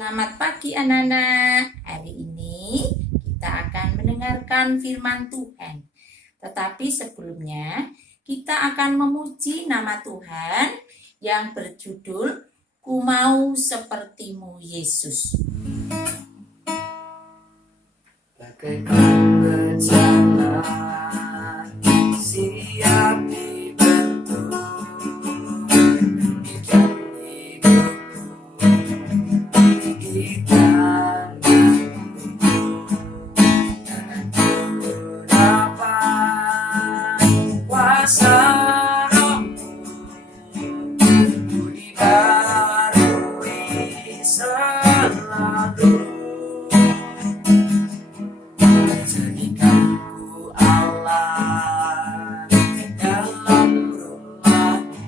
Selamat pagi anak-anak. Hari ini kita akan mendengarkan firman Tuhan. Tetapi sebelumnya kita akan memuji nama Tuhan yang berjudul Ku Mau Sepertimu Yesus. Bagaikan berjalan siap dibentuk demikian hidupku di tanganmu dengan urapan kuasa Rohmu ku dibarui selalu. Jadikanku Allah dalam rumah-Mu,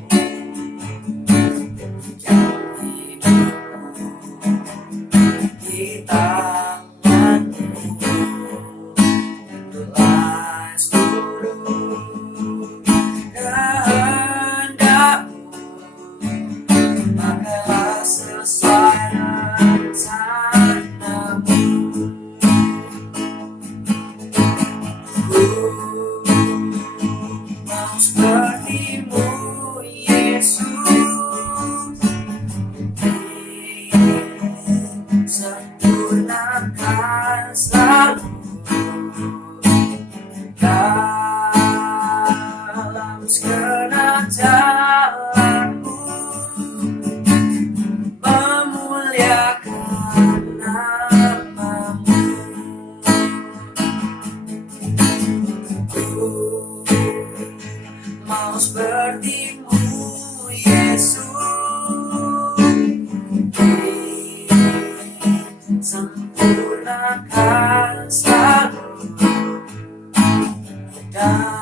yang hidupku di tangan-Mu, telah seluruh kehendak-Mu, pakailah sesuai rencana-Mu. Mau sepertimu Yesus, sempurnakan selalu dalam segala jalanmu, memuliakan nama-Mu. Mau sepertimu Yesus, sempurnakan selalu dalam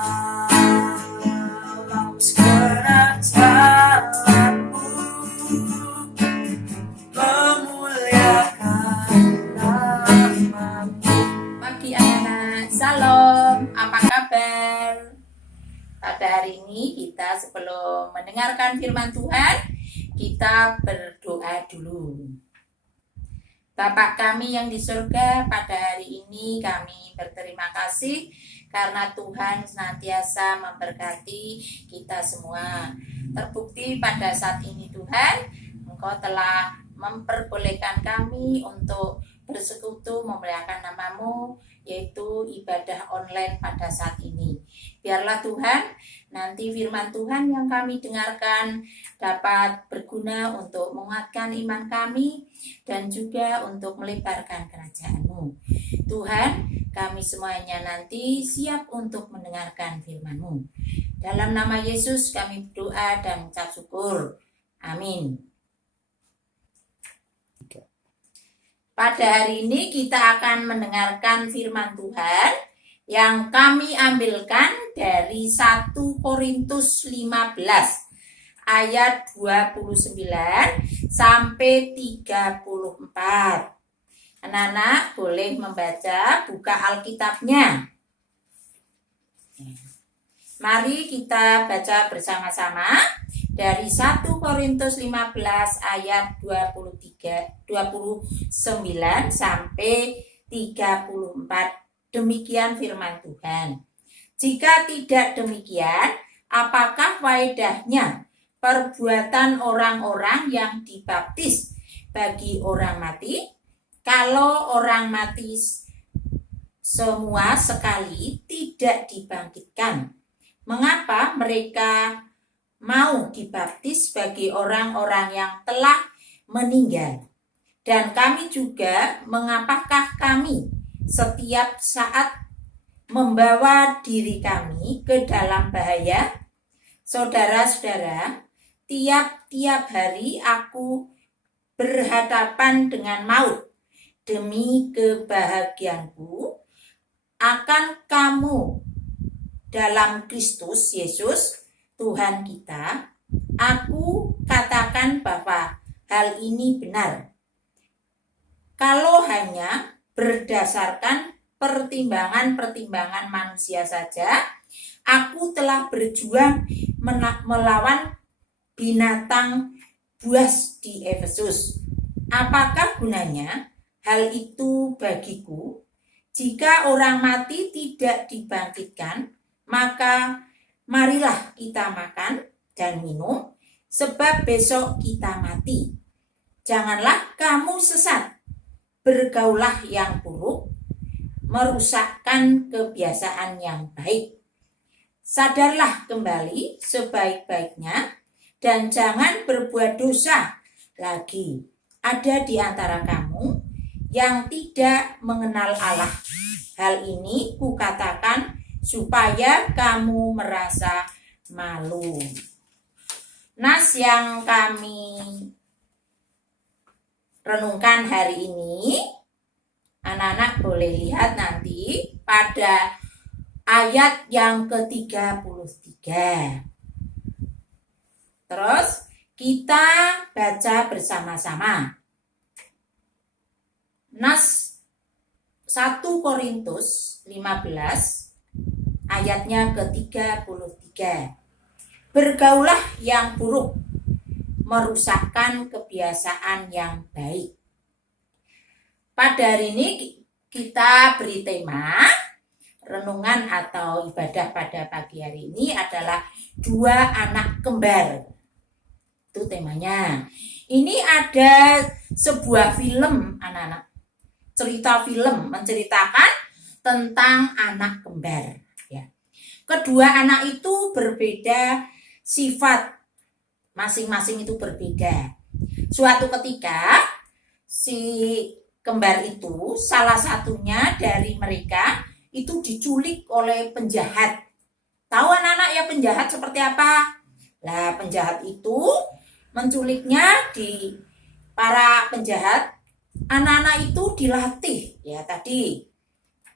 segala jalanmu, memuliakan nama-Mu. Pagi anak-anak, salam, apa kabar? Pada hari ini kita sebelum mendengarkan firman Tuhan, kita berdoa dulu. Bapa kami yang di surga, pada hari ini kami berterima kasih karena Tuhan senantiasa memberkati kita semua. Terbukti pada saat ini Tuhan, Engkau telah memperbolehkan kami untuk bersekutu memuliakan nama-Mu, yaitu ibadah online pada saat ini. Biarlah Tuhan, nanti firman Tuhan yang kami dengarkan dapat berguna untuk menguatkan iman kami dan juga untuk melebarkan kerajaan-Mu. Tuhan, kami semuanya nanti siap untuk mendengarkan firman-Mu. Dalam nama Yesus kami berdoa dan mengucap syukur. Amin. Pada hari ini kita akan mendengarkan firman Tuhan yang kami ambilkan dari 1 Korintus 15 ayat 29 sampai 34. Anak-anak boleh membaca, buka Alkitabnya. Mari kita baca bersama-sama dari 1 Korintus 15 ayat 29 sampai 34. Demikian firman Tuhan. Jika tidak demikian, apakah faedahnya perbuatan orang-orang yang dibaptis bagi orang mati? Kalau orang mati semua sekali tidak dibangkitkan, mengapa mereka mau dibaptis bagi orang-orang yang telah meninggal? Dan kami juga, mengapakah kami setiap saat membawa diri kami ke dalam bahaya? Saudara-saudara, tiap-tiap hari aku berhadapan dengan maut demi kebahagiaanku akan kamu dalam Kristus Yesus Tuhan kita. Aku katakan bahwa hal ini benar. Kalau hanya berdasarkan pertimbangan-pertimbangan manusia saja, aku telah berjuang melawan binatang buas di Efesus. Apakah gunanya hal itu bagiku? Jika orang mati tidak dibangkitkan, maka marilah kita makan dan minum, sebab besok kita mati. Janganlah kamu sesat, bergaulah yang buruk, merusakkan kebiasaan yang baik. Sadarlah kembali sebaik-baiknya, dan jangan berbuat dosa lagi. Ada di antara kamu yang tidak mengenal Allah. Hal ini kukatakan supaya kamu merasa malu. Nas yang kami renungkan hari ini, anak-anak boleh lihat nanti pada ayat yang ke-33. Terus kita baca bersama-sama. Nas 1 Korintus 15 ayatnya ke-33. Bergaulah yang buruk, merusakkan kebiasaan yang baik. Pada hari ini kita beri tema renungan atau ibadah pada pagi hari ini adalah 2 anak kembar. Itu temanya. Ini ada sebuah film, anak-anak. Cerita film menceritakan tentang anak kembar. Ya. Kedua anak itu berbeda sifat, masing-masing itu berbeda. Suatu ketika si kembar itu, salah satunya dari mereka itu diculik oleh penjahat. Tahu anak-anak ya penjahat seperti apa? Nah, penjahat itu menculiknya di para penjahat. Anak-anak itu dilatih ya tadi.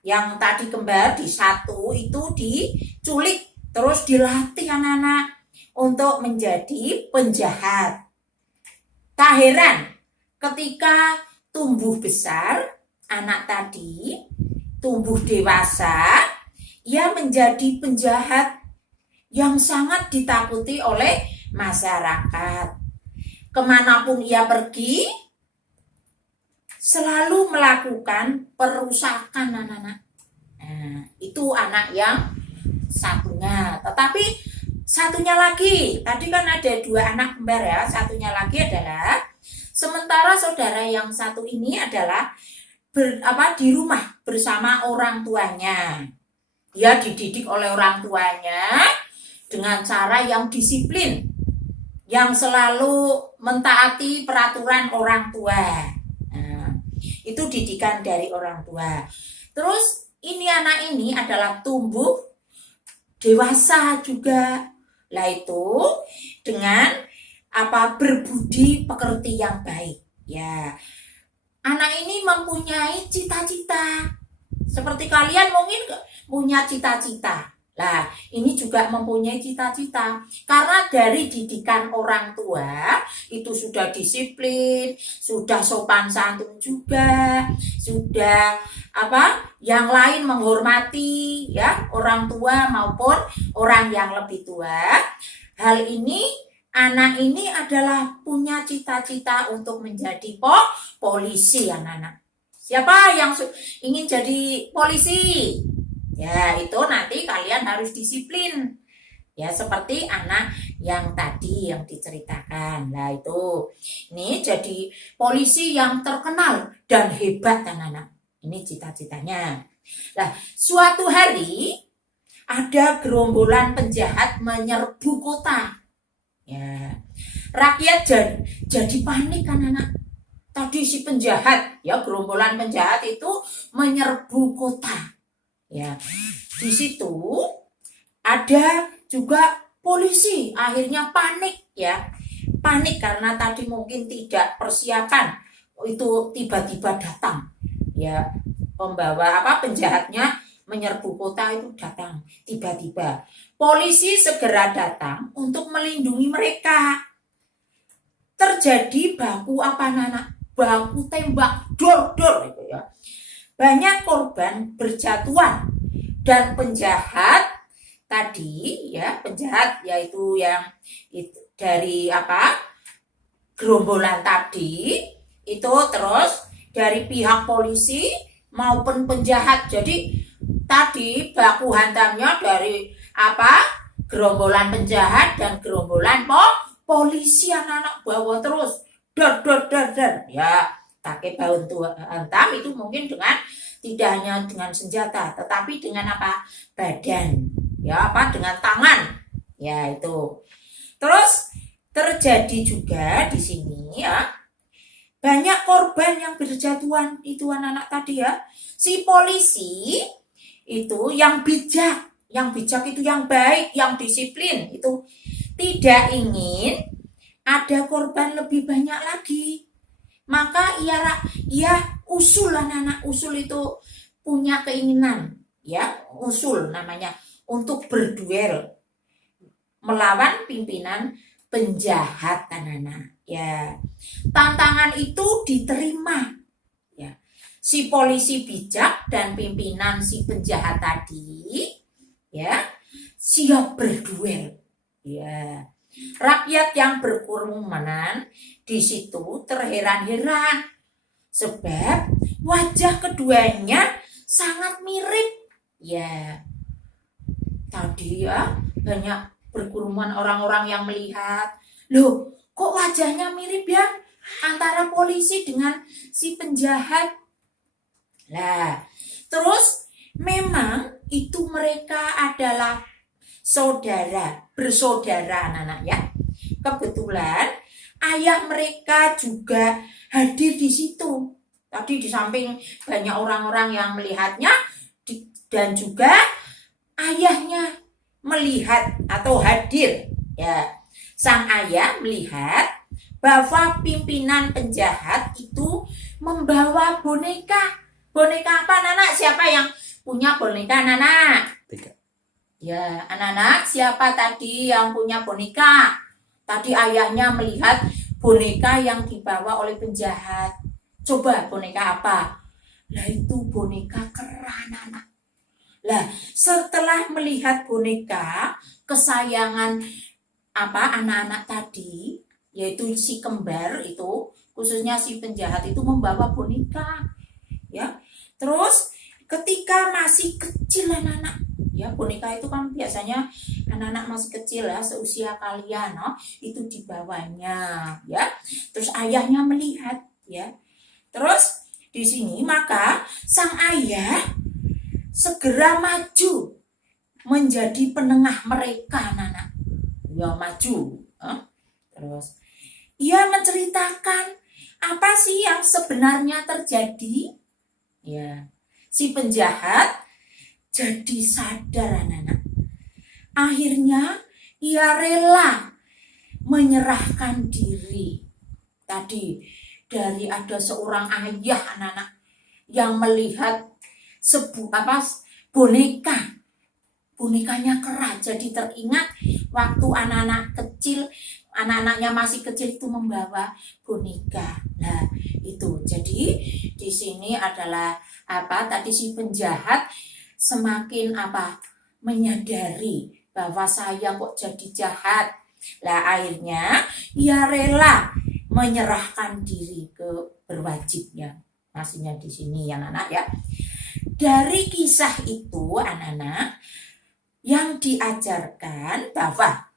Yang tadi kembar di 1 itu diculik, terus dilatih anak-anak untuk menjadi penjahat. Tak heran ketika tumbuh besar, anak tadi tumbuh dewasa, ia menjadi penjahat yang sangat ditakuti oleh masyarakat. Kemanapun ia pergi, selalu melakukan perusakan anak-anak. Nah, itu anak yang satunya. Tetapi satunya lagi, tadi kan ada 2 anak kembar ya. Satunya lagi adalah, sementara saudara yang satu ini adalah di rumah bersama orang tuanya. Dia dididik oleh orang tuanya dengan cara yang disiplin, yang selalu mentaati peraturan orang tua. Itu didikan dari orang tua. Terus ini anak ini adalah tumbuh dewasa juga. Lah itu dengan berbudi pekerti yang baik. Ya. Anak ini mempunyai cita-cita. Seperti kalian mungkin punya cita-cita. Nah, ini juga mempunyai cita-cita. Karena dari didikan orang tua itu sudah disiplin, sudah sopan santun juga, sudah yang lain menghormati ya orang tua maupun orang yang lebih tua. Hal ini anak ini adalah punya cita-cita untuk menjadi polisi anak-anak. Siapa yang ingin jadi polisi? Ya, itu nanti kalian harus disiplin. Ya, seperti anak yang tadi yang diceritakan. Nah, itu. Ini jadi polisi yang terkenal dan hebat anak-anak. Ini cita-citanya. Nah, suatu hari ada gerombolan penjahat menyerbu kota. Ya. Rakyat jadi panik anak-anak. Tadi si penjahat, ya gerombolan penjahat itu menyerbu kota. Ya, di situ ada juga polisi, akhirnya panik ya. Panik karena tadi mungkin tidak persiapan. Itu tiba-tiba datang. Ya, pembawa penjahatnya menyerbu kota itu datang tiba-tiba. Polisi segera datang untuk melindungi mereka. Terjadi baku baku tembak dor-dor itu ya. Banyak korban berjatuhan dan penjahat tadi ya, penjahat yaitu yang dari gerombolan tadi itu terus dari pihak polisi maupun penjahat. Jadi tadi baku hantamnya dari gerombolan penjahat dan gerombolan polisi, anak-anak bawa terus dar ya, pakai baku hantam itu mungkin dengan tidak hanya dengan senjata tetapi dengan badan ya, dengan tangan ya. Itu terus terjadi juga di sini ya, banyak korban yang berjatuhan itu anak-anak tadi ya. Si polisi itu yang bijak itu yang baik, yang disiplin, itu tidak ingin ada korban lebih banyak lagi. Maka ia usul, anak-anak usul itu punya keinginan ya, usul namanya, untuk berduel melawan pimpinan penjahat, anak-anak ya. Tantangan itu diterima ya. Si polisi bijak dan pimpinan si penjahat tadi ya siap berduel ya. Rakyat yang berkerumunan di situ terheran-heran sebab wajah keduanya sangat mirip ya. Tadi ya banyak berkerumun orang-orang yang melihat, loh kok wajahnya mirip ya antara polisi dengan si penjahat. Nah, terus memang itu mereka adalah bersaudara anak-anak ya. Kebetulan ayah mereka juga hadir di situ. Tadi di samping banyak orang-orang yang melihatnya dan juga ayahnya melihat atau hadir ya. Sang ayah melihat bahwa pimpinan penjahat itu membawa boneka. Boneka apa, anak-anak? Siapa yang punya boneka, anak-anak? Ya, anak-anak, siapa tadi yang punya boneka? Tadi ayahnya melihat boneka yang dibawa oleh penjahat. Coba boneka apa? Lah itu boneka kera, anak-anak. Lah, setelah melihat boneka kesayangan anak-anak tadi, yaitu si kembar itu, khususnya si penjahat itu membawa boneka ya. Terus ketika masih kecil, anak-anak ya, boneka itu kan biasanya anak-anak masih kecil ya, seusia kalian itu dibawanya ya. Terus ayahnya melihat ya. Terus di sini maka sang ayah segera maju menjadi penengah mereka, anak-anak ya, maju. Terus ia menceritakan apa sih yang sebenarnya terjadi ya. Si penjahat jadi sadar, anak-anak. Akhirnya ia rela menyerahkan diri. Tadi dari ada seorang ayah, anak-anak, yang melihat bonekanya kera. Jadi teringat waktu anak-anak kecil, anak-anaknya masih kecil itu membawa boneka. Nah, itu. Jadi di sini adalah tadi si penjahat semakin menyadari bahwa saya kok jadi jahat. Lah akhirnya ia rela menyerahkan diri ke berwajibnya. Maksudnya di sini ya, anak-anak ya. Dari kisah itu, anak-anak, yang diajarkan bahwa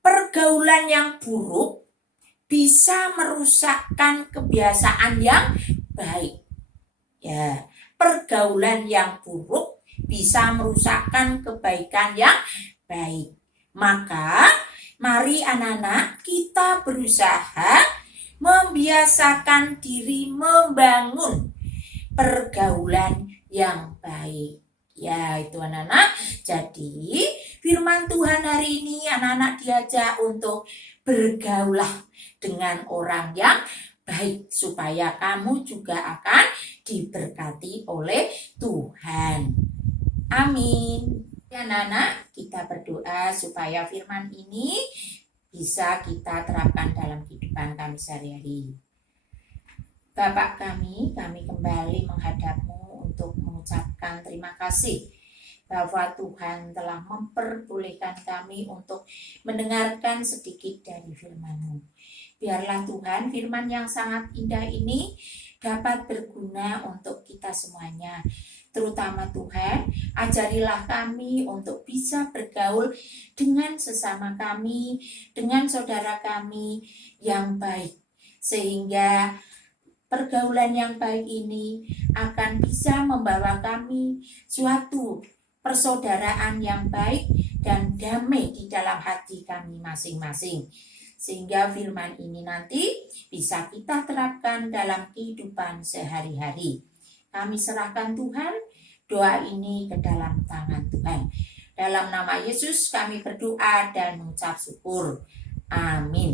pergaulan yang buruk bisa merusakkan kebiasaan yang baik. Ya, pergaulan yang buruk bisa merusakkan kebaikan yang baik. Maka mari anak-anak kita berusaha membiasakan diri membangun pergaulan yang baik. Ya, itu anak-anak. Jadi firman Tuhan hari ini anak-anak diajak untuk bergaulah dengan orang yang baik supaya kamu juga akan diberkati oleh Tuhan. Amin. Ya, anak-anak, kita berdoa supaya firman ini bisa kita terapkan dalam kehidupan kami sehari-hari. Bapak kami kembali menghadap-Mu untuk mengucapkan terima kasih bahwa Tuhan telah memperbolehkan kami untuk mendengarkan sedikit dari firman-Mu. Biarlah Tuhan firman yang sangat indah ini dapat berguna untuk kita semuanya. Terutama Tuhan, ajarilah kami untuk bisa bergaul dengan sesama kami, dengan saudara kami yang baik. Sehingga pergaulan yang baik ini akan bisa membawa kami suatu persaudaraan yang baik dan damai di dalam hati kami masing-masing. Sehingga firman ini nanti bisa kita terapkan dalam kehidupan sehari-hari. Kami serahkan Tuhan, doa ini ke dalam tangan Tuhan. Dalam nama Yesus kami berdoa dan mengucap syukur. Amin.